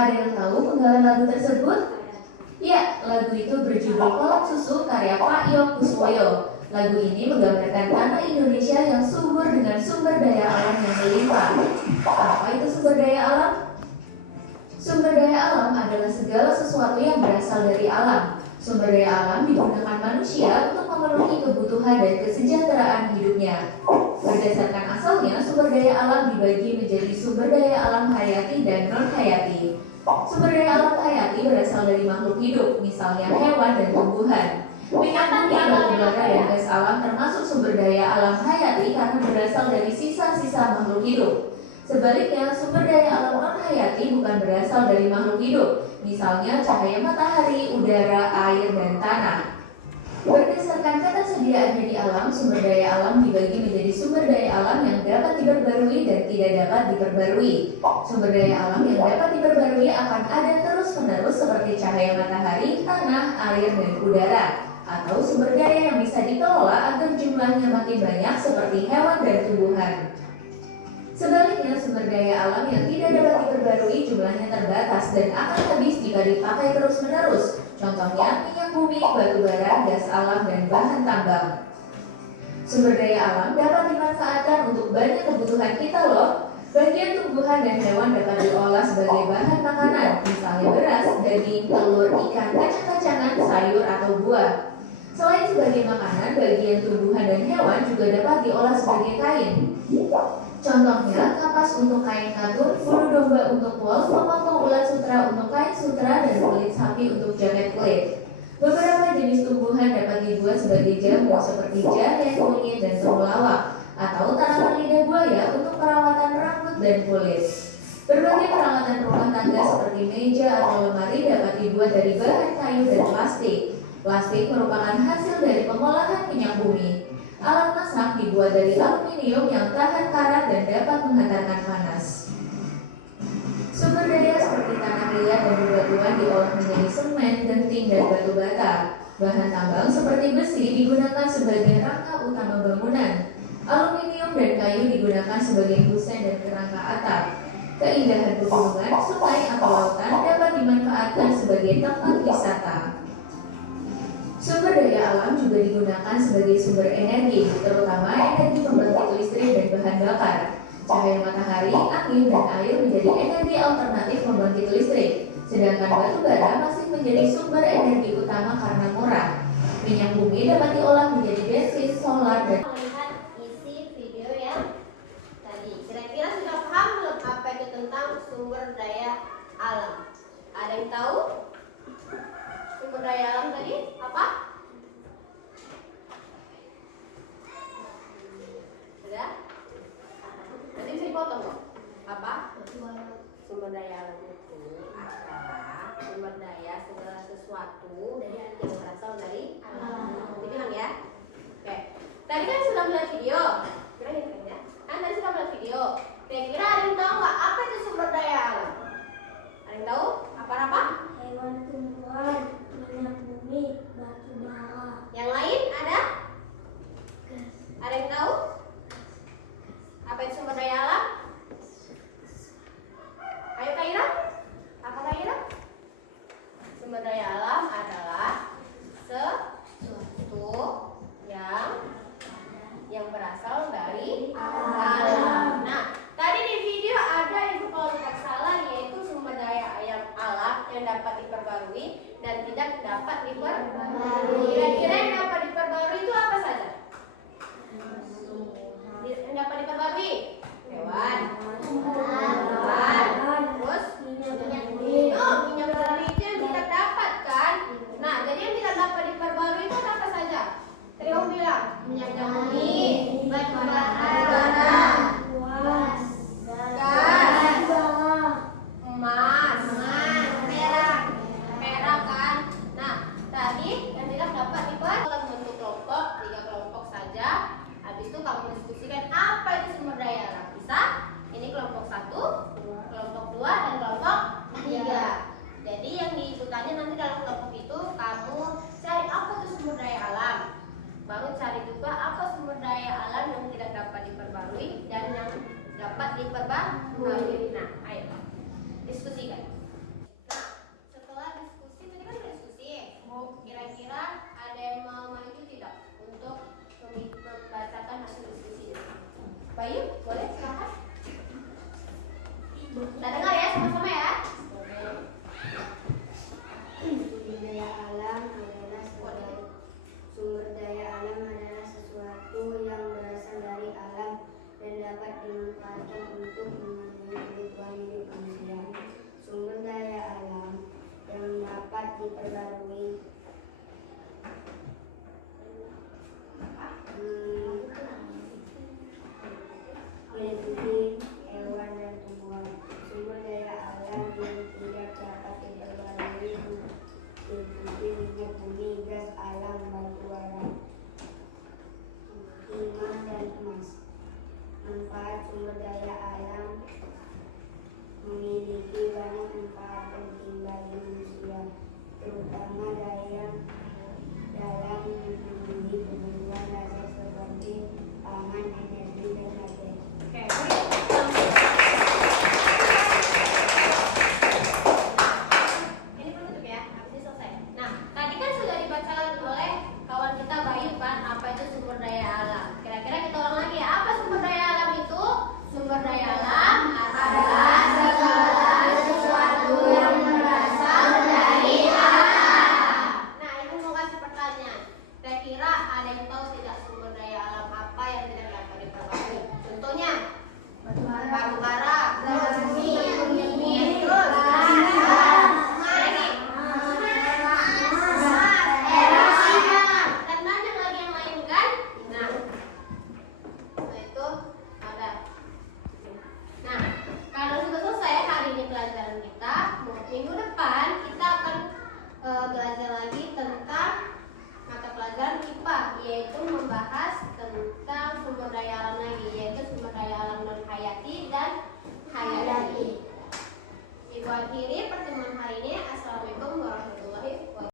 Ada yang tahu penggalan lagu tersebut? Ya, lagu itu berjudul Kolak Susu karya Pak Yok Kuswoyo. Lagu ini menggambarkan tanah Indonesia yang subur dengan sumber daya alam yang melimpah. Apa itu sumber daya alam? Sumber daya alam adalah segala sesuatu yang berasal dari alam. Sumber daya alam digunakan manusia untuk memenuhi kebutuhan dan kesejahteraan hidupnya. Berdasarkan asalnya, sumber daya alam dibagi menjadi sumber daya alam hayati dan non-hayati. Sumber daya alam hayati berasal dari makhluk hidup, misalnya hewan dan tumbuhan. Minyak bumi, batu bara, dan gas alam termasuk sumber daya alam hayati karena berasal dari sisa-sisa makhluk hidup. Sebaliknya, sumber daya alam non-hayati bukan berasal dari makhluk hidup, misalnya cahaya matahari, udara, air, dan tanah. Berdasarkan ketersediaannya di alam, sumber daya alam dibagi menjadi sumber daya alam yang dapat diperbarui dan tidak dapat diperbarui. Sumber daya alam yang dapat diperbarui akan ada terus-menerus seperti cahaya matahari, tanah, air, dan udara. Atau sumber daya yang bisa dikelola agar jumlahnya makin banyak seperti hewan dan tumbuhan. Sebaliknya, sumber daya alam yang tidak dapat diperbarui jumlahnya terbatas dan akan habis jika dipakai terus-menerus. Contohnya minyak bumi, batu bara, gas alam, dan bahan tambang. Sumber daya alam dapat dimanfaatkan untuk banyak kebutuhan kita loh. Bagian tumbuhan dan hewan dapat diolah sebagai bahan makanan, misalnya beras, daging, telur, ikan, kacang-kacangan, sayur, atau buah. Selain sebagai makanan, bagian tumbuhan dan hewan juga dapat diolah sebagai kain. Contohnya, kapas untuk kain katun, bulu domba untuk wol, memotong ulat sutra untuk kain sutra, dan kulit sapi untuk jaket kulit. Beberapa jenis tumbuhan dapat dibuat sebagai jamu seperti jahe, kunyit, dan temulawak, atau tanaman lidah buaya untuk perawatan rambut dan kulit. Berbagai peralatan rumah tangga seperti meja atau lemari dapat dibuat dari bahan kayu dan plastik. Plastik merupakan hasil dari pengolahan minyak bumi. Alat masak dibuat dari aluminium yang tahan karat dan dapat menghantarkan panas. Sumber daya seperti tanah liat dan bebatuan diolah menjadi semen, genting, dan batu bata. Bahan tambang seperti besi digunakan sebagai rangka utama bangunan. Aluminium dan kayu digunakan sebagai kusen dan kerangka atap. Keindahan pegunungan, sungai, atau lautan dapat dimanfaatkan sebagai tempat wisata. Sumber daya alam juga digunakan sebagai sumber energi, terutama energi pembangkit listrik dan bahan bakar. Cahaya matahari, angin, dan air menjadi energi alternatif pembangkit listrik, sedangkan batu bara masih menjadi sumber energi utama karena murah. Minyak bumi dapat diolah menjadi bensin, solar, dan melihat isi video yang tadi. Kira-kira sudah paham belum apa itu tentang sumber daya alam? Ada yang tahu? Sumber daya alam tadi apa? Sudah? Nanti bisa dipotong kok. Apa? Sumber daya alam itu adalah sumber daya segala sesuatu yang berasal dari alam. Dibilang ya? Oke. Tadi kan sudah melihat video. Kira-kira ya? Kan tadi sudah melihat video. Kira-kira ada yang tahu nggak apa itu sumber daya alam? Ada yang tahu? Apa-apa? Hewan, tumbuhan, minyak bumi, batu bara. Yang lain ada? Gas. Ada yang tahu? Apa itu sumber daya alam? Ayo Kak Ira. Apa Kak Ira? Sumber daya alam adalah sesuatu yang berasal dari alam. Nah, tadi di video ada info kalau tidak salah yaitu sumber daya alam yang dapat diperbarui dan tidak dapat diperbarui. Kira-kira yang dapat diperbarui itu apa saja? Yang dapat diperbarui? Hewan. Terus minyak bumi. Oh, minyak bumi itu yang tidak dapat kan? Nah, jadi yang tidak dapat diperbarui itu apa saja? Tadi kamu bilang minyak bumi, batu bara, gas, emas, perak kan? Nah, tadi sama-sama ya. Sumber daya alam adalah sesuatu yang berasal dari alam dan dapat dimanfaatkan untuk memenuhi kebutuhan hidup manusia. Sumber daya alam yang dapat diperbarui